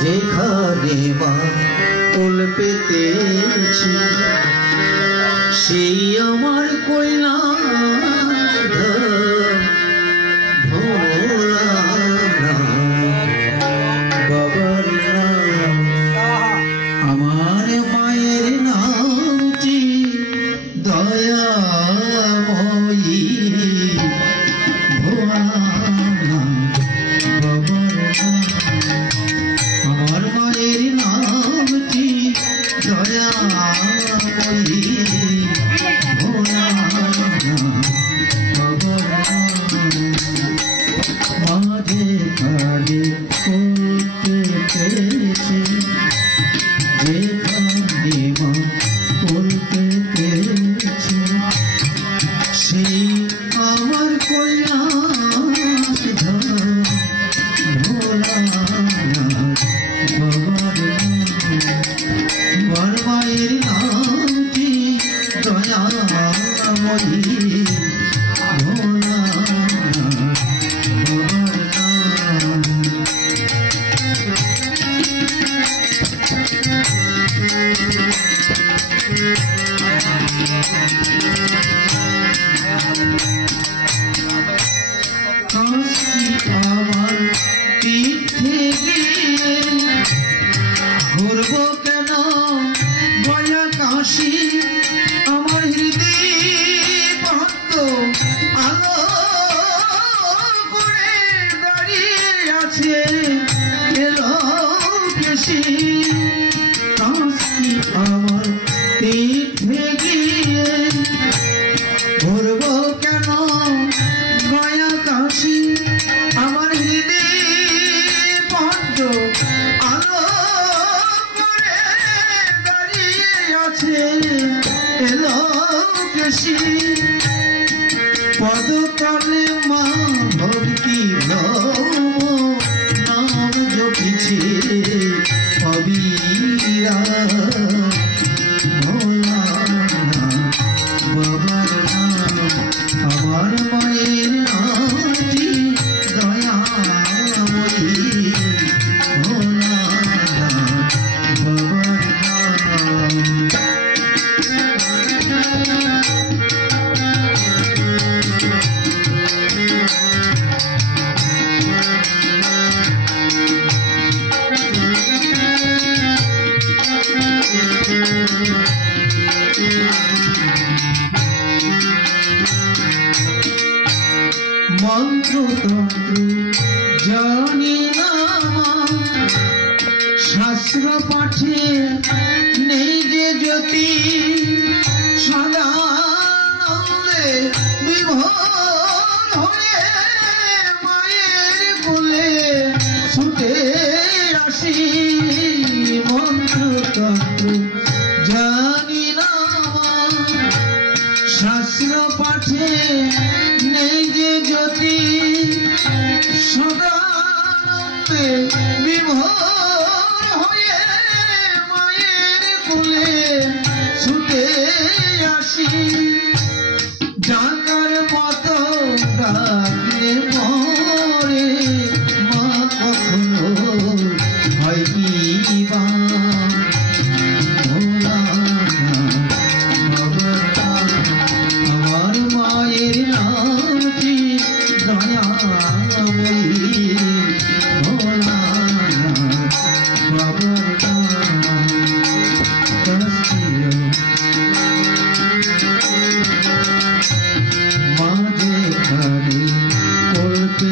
যেখানে মা ফুল পেতেছি সেই আমার কইলা বাবার নাম আমার মায়ের নামটি দয়াময়ী ভোলা আমার মায়ের নামটি দয়াময়ী ভোলা মাঝে কালে করতে পেরেছে যেখানে মা বলতে পেরেছে সেই আমার কৈলাস ভোলা বাবার মায়ের নামটি দয়াময়ী ভোলা আমার পিঠে গিয়ে ঘুরবো কেন বয়া কাশি আমার হৃদয় ভক্ত আলো করে দাঁড়িয়ে আছে এলো কেশি কাশি আমার পিঠে গিয়ে ঘুরবো কেন গয়া কাশি আমার হৃদয় পদ্ম আলো করে দাঁড়িয়ে আছে এলো কেশি পদতলে মা ভক্তি নাম জপিছে অবিরা ভোলা বাবার নাম আমার মায়ের নামটি দয়াময়ী ভোলা বাবার মন্ত্রতন্ত্র জানি না শাস্ত্র পাঠে নেই যে জ্যোতি সদানন্দে বিভোর হয়ে মায়ের কোলে ছুটে আসি মন্ত্রতন্ত্র জানি না শাস্ত্র পাঠে নেই যে জ্যোতি সদানন্দে বিভোর হয়ে মায়ের কোলে ছুটে আসি ডাকার মতো ডাকলে মরে মা কখনো হয় কি বা আমার মায়ের নামটি দয়াময়ী ভোলা বাবার মাঝে খালি করতে